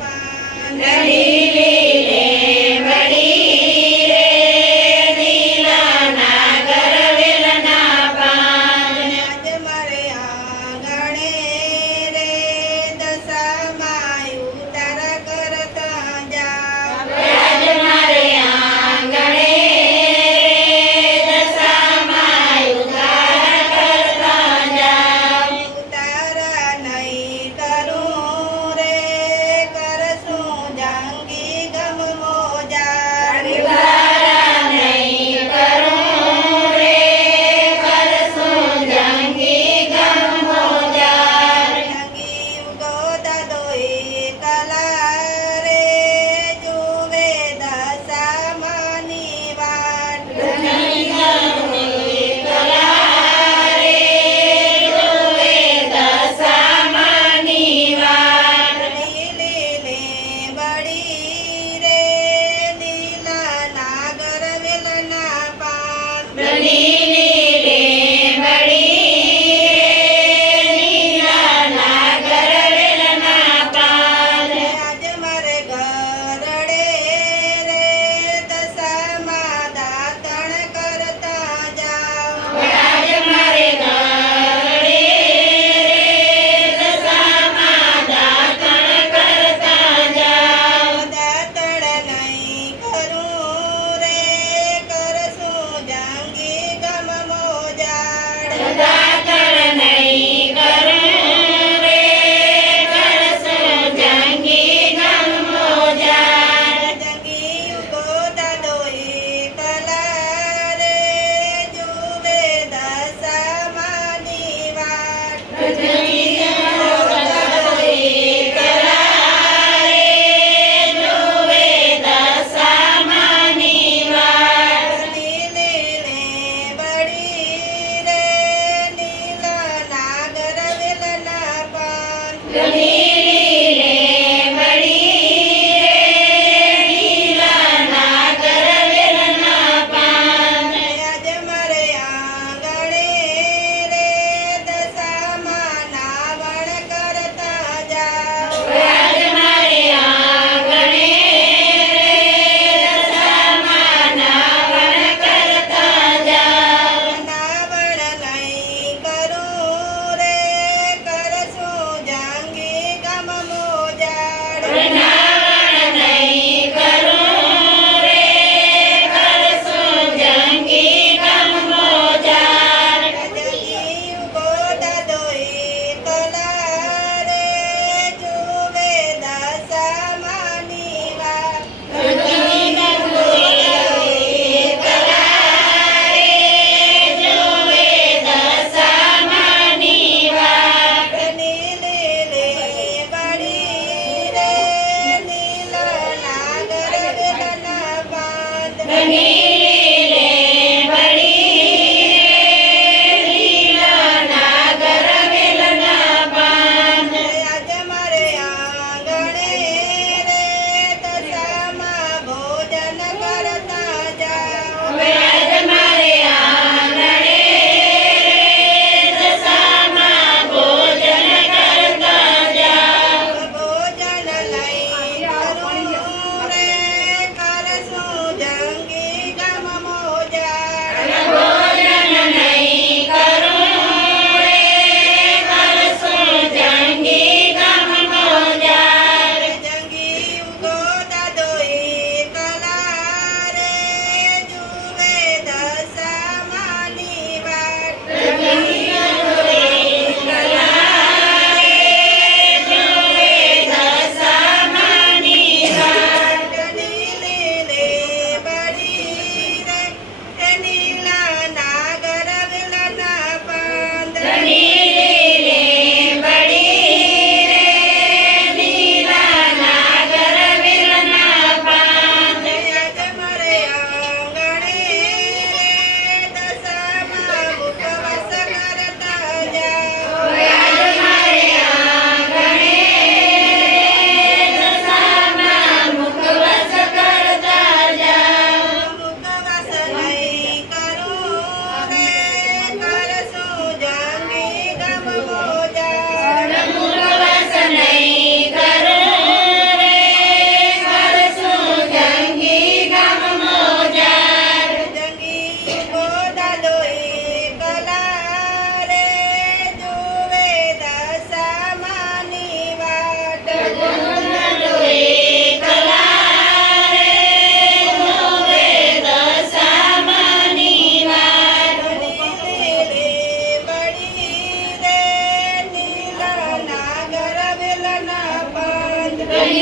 પાન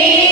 me.